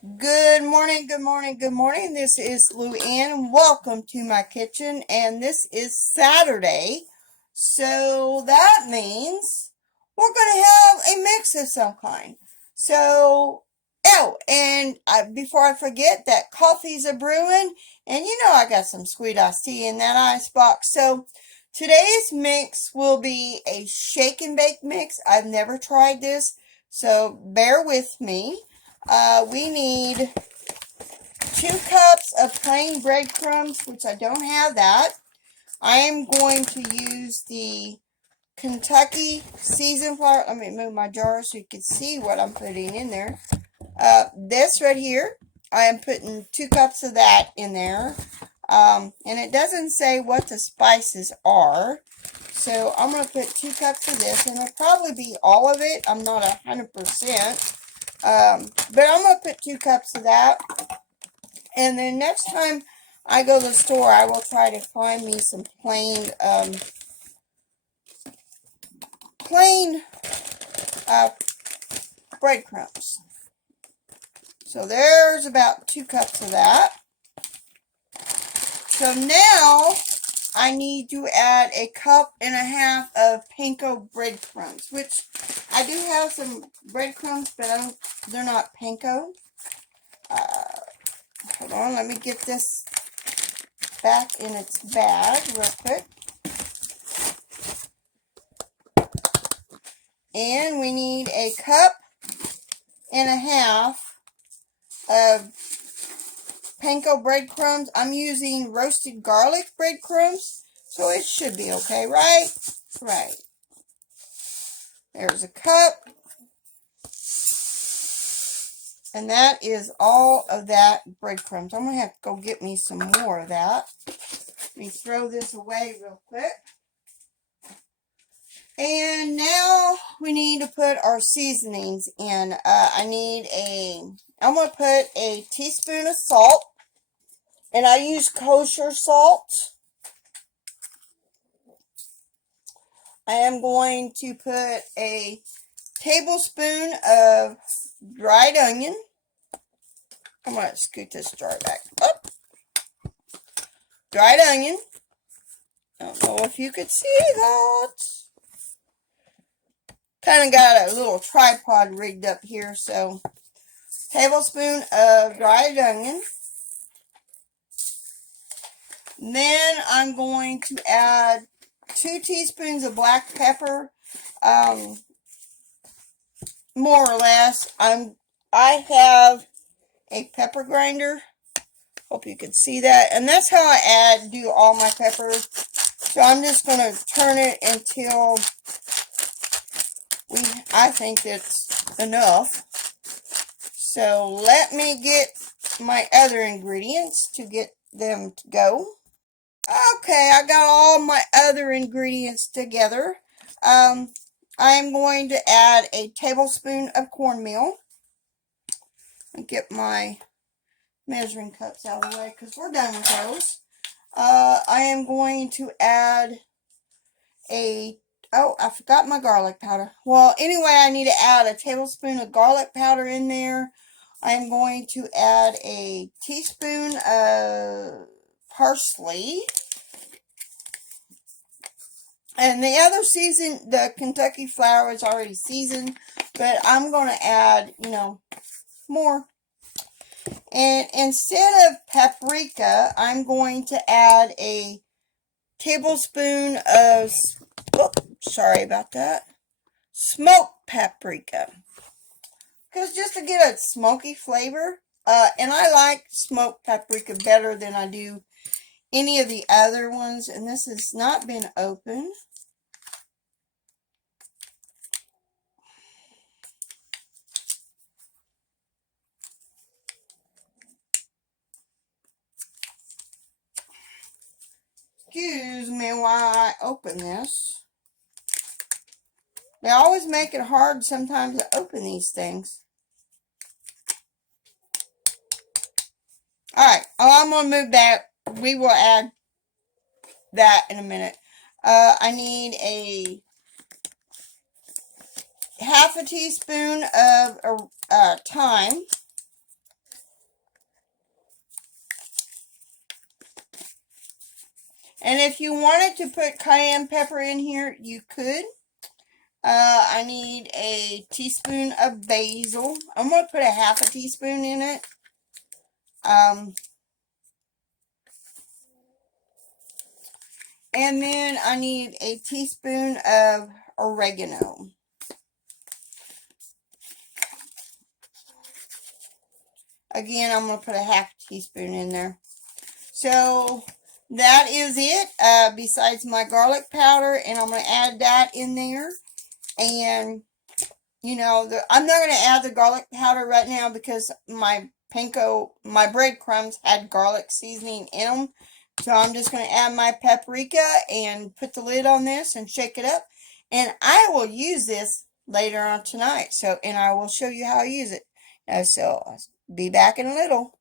Good morning, good morning, good morning. This is LouAnn. Welcome to my kitchen, and this is Saturday. So that means we're going to have a mix of some kind. Before I forget, that coffee's a brewing, and I got some sweet iced tea in that ice box. So today's mix will be a shake and bake mix. I've never tried this, so bear with me. We need 2 cups of plain breadcrumbs, which I don't have that. I am going to use the Kentucky seasoned flour. Let me move my jar so you can see what I'm putting in there. This right here, I am putting 2 cups of that in there. And it doesn't say what the spices are. So I'm going to put 2 cups of this, and it'll probably be all of it. I'm not 100%. But I'm going to put 2 cups of that. And then next time I go to the store, I will try to find me some plain breadcrumbs. So there's about 2 cups of that. So now I need to add 1.5 cups of panko breadcrumbs, which I do have some breadcrumbs, but they're not panko. Hold on, let me get this back in its bag real quick. And we need 1.5 cups of panko breadcrumbs. I'm using roasted garlic breadcrumbs, so it should be okay, right? Right. There's a cup. And that is all of that breadcrumbs. I'm going to have to go get me some more of that. Let me throw this away real quick. And now we need to put our seasonings in. I'm going to put a teaspoon of salt. And I use kosher salt. I am going to put a tablespoon of dried onion. I'm going to scoot this jar back up. Dried onion. I don't know if you could see that. Kind of got a little tripod rigged up here, so tablespoon of dried onion. Then I'm going to add 2 teaspoons of black pepper, more or less. I have a pepper grinder. Hope you can see that, and that's how I do all my peppers. So I'm just going to turn it until I think it's enough. So let me get my other ingredients to get them to go. Okay, I got all my other ingredients together. I'm going to add a tablespoon of cornmeal. And get my measuring cups out of the way because we're done with those. I am going to add I forgot my garlic powder. Well, anyway, I need to add a tablespoon of garlic powder in there. I'm going to add a teaspoon of parsley. And the other the Kentucky flour is already seasoned, but I'm going to add, more. And instead of paprika, I'm going to add a tablespoon of, sorry about that, smoked paprika. Because just to get a smoky flavor, and I like smoked paprika better than I do any of the other ones. And this has not been opened. Excuse me while I open this. They always make it hard sometimes to open these things. Alright, I'm going to move that. We will add that in a minute. I need a half a teaspoon of thyme. And if you wanted to put cayenne pepper in here, you could. I need a teaspoon of basil. I'm going to put a half a teaspoon in it. And then I need a teaspoon of oregano. Again, I'm going to put a half teaspoon in there. So that is it, besides my garlic powder, and I'm going to add that in there. And, you know, I'm not going to add the garlic powder right now because my breadcrumbs had garlic seasoning in them. So I'm just going to add my paprika and put the lid on this and shake it up. And I will use this later on tonight. And I will show you how I use it. So I'll be back in a little.